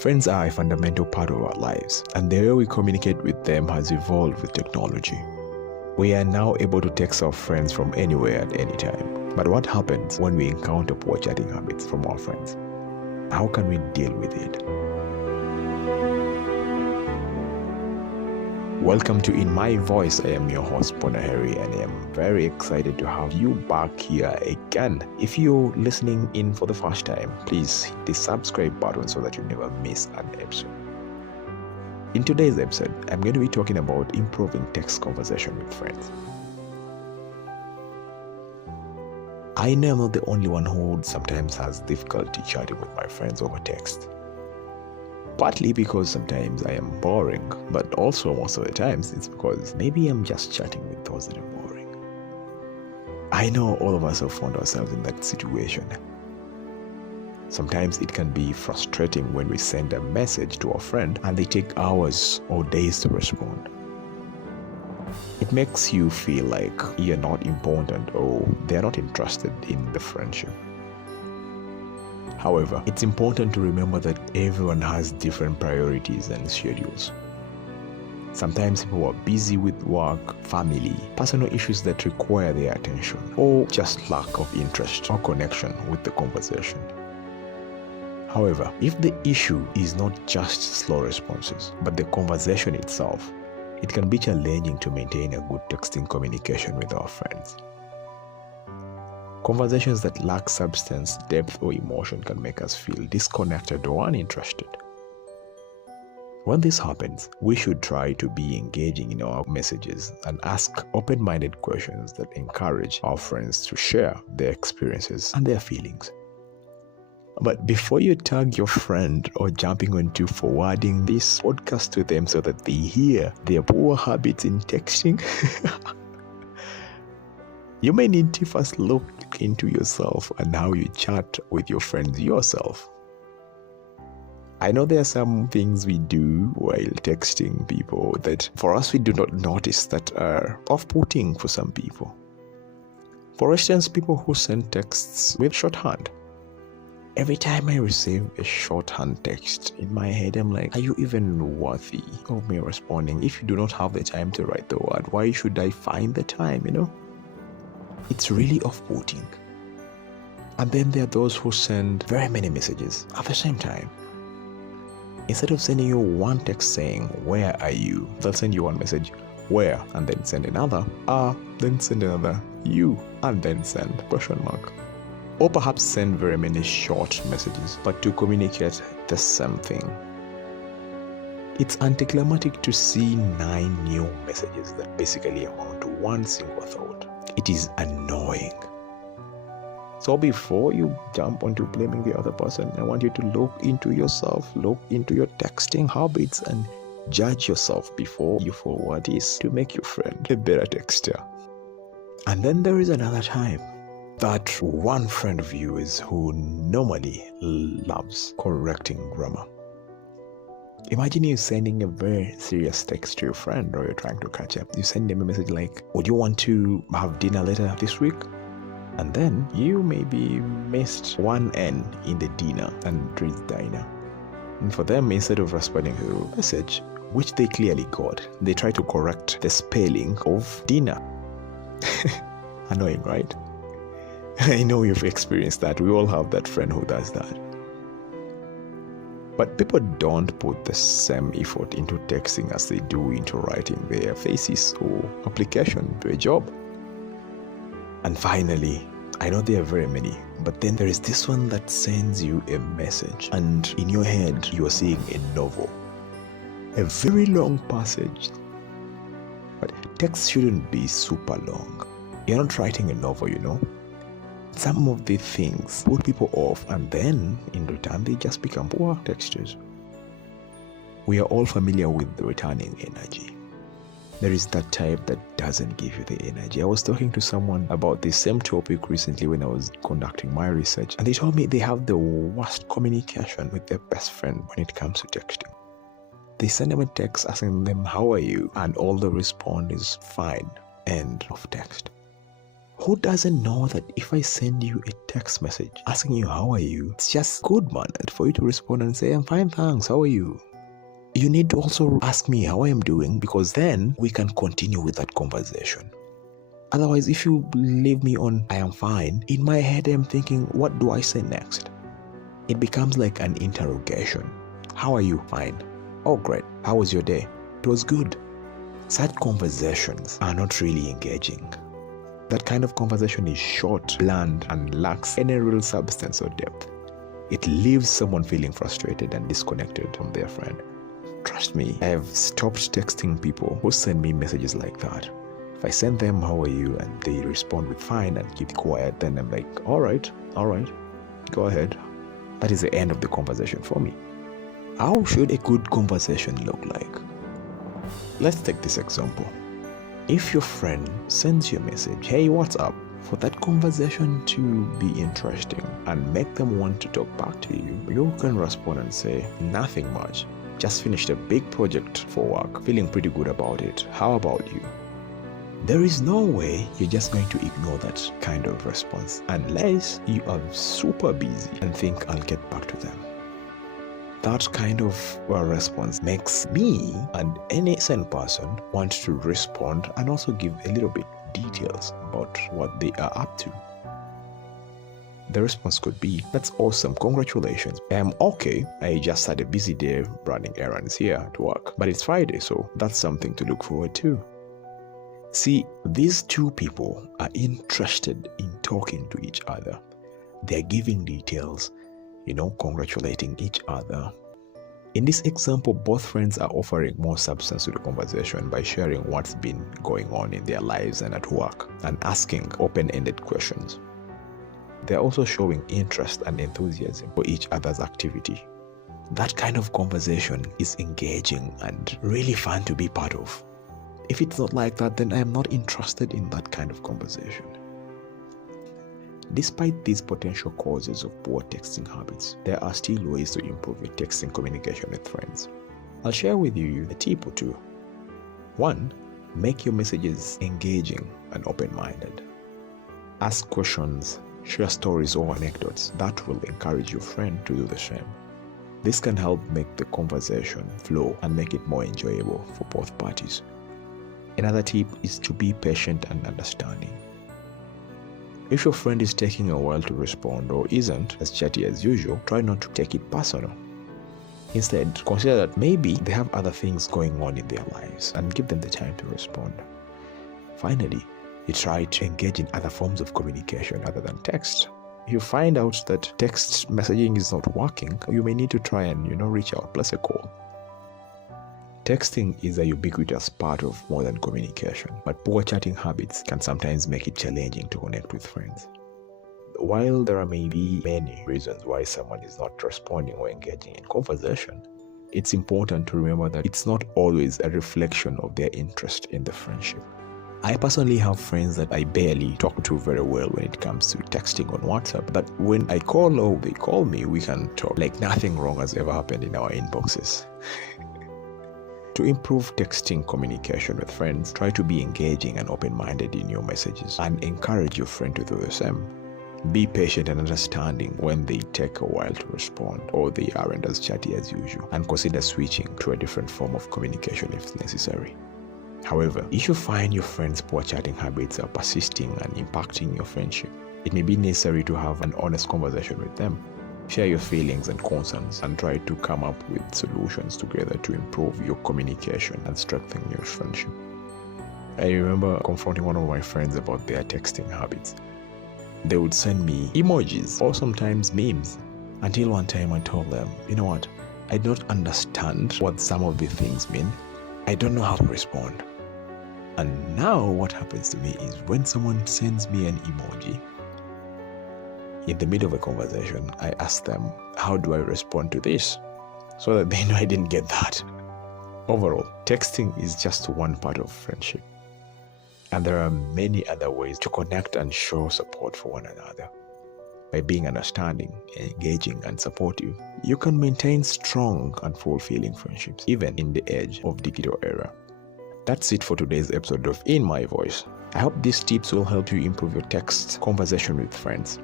Friends are a fundamental part of our lives, and the way we communicate with them has evolved with technology. We are now able to text our friends from anywhere at any time. But what happens when we encounter poor chatting habits from our friends? How can we deal with it? Welcome to In My Voice. I am your host, Ponaheri, and I am very excited to have you back here again. If you're listening in for the first time, please hit the subscribe button so that you never miss an episode. In today's episode, I'm going to be talking about improving text conversation with friends. I know I'm not the only one who sometimes has difficulty chatting with my friends over text. Partly because sometimes I am boring, but also most of the times it's because maybe I'm just chatting with those that are boring. I know all of us have found ourselves in that situation. Sometimes it can be frustrating when we send a message to a friend and they take hours or days to respond. It makes you feel like you're not important or they're not interested in the friendship. However, it's important to remember that everyone has different priorities and schedules. Sometimes people are busy with work, family, personal issues that require their attention, or just lack of interest or connection with the conversation. However, if the issue is not just slow responses, but the conversation itself, it can be challenging to maintain a good texting communication with our friends. Conversations that lack substance, depth, or emotion can make us feel disconnected or uninterested. When this happens, we should try to be engaging in our messages and ask open-minded questions that encourage our friends to share their experiences and their feelings. But before you tag your friend or jumping onto forwarding this podcast to them so that they hear their poor habits in texting, you may need to first look into yourself and how you chat with your friends yourself. I know there are some things we do while texting people that for us we do not notice that are off-putting for some people. For instance, people who send texts with shorthand. Every time I receive a shorthand text, in my head I'm like, are you even worthy of me responding? If you do not have the time to write the word, why should I find the time, It's really off-putting. And then there are those who send very many messages at the same time. Instead of sending you one text saying, where are you? They'll send you one message, where? And then send another, then send another, you, and then send question mark. Or perhaps send very many short messages, but to communicate the same thing. It's anticlimactic to see 9 new messages that basically amount to one single thought. It is annoying. So before you jump onto blaming the other person, I want you to look into yourself, look into your texting habits, and judge yourself before you forward this to make your friend a better texter. And then there is another time. That one friend of yours who normally loves correcting grammar. Imagine you sending a very serious text to your friend or you're trying to catch up. You send them a message like, would you want to have dinner later this week? And then you maybe missed one N in the dinner and read diner. And for them, instead of responding to the message, which they clearly got, they try to correct the spelling of dinner. Annoying, right? I know you've experienced that. We all have that friend who does that. But people don't put the same effort into texting as they do into writing their thesis or application to a job. And finally, I know there are very many, but then there is this one that sends you a message and in your head you are seeing a novel. A very long passage. But text shouldn't be super long. You're not writing a novel, Some of the things put people off and then in return they just become poor texters. We are all familiar with the returning energy. There is that type that doesn't give you the energy. I was talking to someone about the same topic recently when I was conducting my research, and they told me they have the worst communication with their best friend when it comes to texting. They send them a text asking them, how are you? And all they respond is fine. End of text. Who doesn't know that if I send you a text message asking you how are you, it's just good mannered for you to respond and say, I'm fine, thanks, how are you? You need to also ask me how I am doing, because then we can continue with that conversation. Otherwise, if you leave me on I am fine, in my head I'm thinking, what do I say next? It becomes like an interrogation. How are you? Fine. Oh, great. How was your day? It was good. Such conversations are not really engaging. That kind of conversation is short, bland, and lacks any real substance or depth. It leaves someone feeling frustrated and disconnected from their friend. Trust me, I have stopped texting people who send me messages like that. If I send them, how are you? And they respond with fine and keep quiet, then I'm like, all right, go ahead. That is the end of the conversation for me. How should a good conversation look like? Let's take this example. If your friend sends you a message, hey, what's up? For that conversation to be interesting and make them want to talk back to you, you can respond and say, nothing much. Just finished a big project for work, feeling pretty good about it. How about you? There is no way you're just going to ignore that kind of response unless you are super busy and think I'll get back to them. That kind of response makes me and any sane person want to respond and also give a little bit details about what they are up to. The response could be, that's awesome, congratulations. I'm okay, I just had a busy day running errands here at work, but it's Friday, so that's something to look forward to. See, these two people are interested in talking to each other. They're giving details, congratulating each other. In this example, both friends are offering more substance to the conversation by sharing what's been going on in their lives and at work and asking open-ended questions. They're also showing interest and enthusiasm for each other's activity. That kind of conversation is engaging and really fun to be part of. If it's not like that, then I am not interested in that kind of conversation. Despite these potential causes of poor texting habits, there are still ways to improve your texting communication with friends. I'll share with you a tip or two. 1. Make your messages engaging and open-minded. Ask questions, share stories or anecdotes that will encourage your friend to do the same. This can help make the conversation flow and make it more enjoyable for both parties. Another tip is to be patient and understanding. If your friend is taking a while to respond or isn't as chatty as usual, try not to take it personal. Instead, consider that maybe they have other things going on in their lives and give them the time to respond. Finally, you try to engage in other forms of communication other than text. If you find out that text messaging is not working, you may need to try and reach out, plus a call. Texting is a ubiquitous part of modern communication, but poor chatting habits can sometimes make it challenging to connect with friends. While there are maybe many reasons why someone is not responding or engaging in conversation, it's important to remember that it's not always a reflection of their interest in the friendship. I personally have friends that I barely talk to very well when it comes to texting on WhatsApp, but when I call or they call me, we can talk like nothing wrong has ever happened in our inboxes. To improve texting communication with friends, try to be engaging and open-minded in your messages and encourage your friend to do the same. Be patient and understanding when they take a while to respond or they aren't as chatty as usual, and consider switching to a different form of communication if necessary. However, if you find your friends' poor chatting habits are persisting and impacting your friendship, it may be necessary to have an honest conversation with them. Share your feelings and concerns and try to come up with solutions together to improve your communication and strengthen your friendship. I remember confronting one of my friends about their texting habits. They would send me emojis or sometimes memes, until one time I told them, you know what, I don't understand what some of the things mean. I don't know how to respond. And now what happens to me is when someone sends me an emoji, in the middle of a conversation, I ask them, how do I respond to this? So that they know I didn't get that. Overall, texting is just one part of friendship. And there are many other ways to connect and show support for one another. By being understanding, engaging, and supportive, you can maintain strong and fulfilling friendships, even in the age of digital era. That's it for today's episode of In My Voice. I hope these tips will help you improve your text conversation with friends.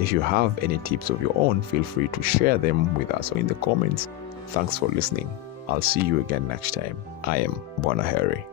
If you have any tips of your own, feel free to share them with us or in the comments. Thanks for listening. I'll see you again next time. I am Bona Harry.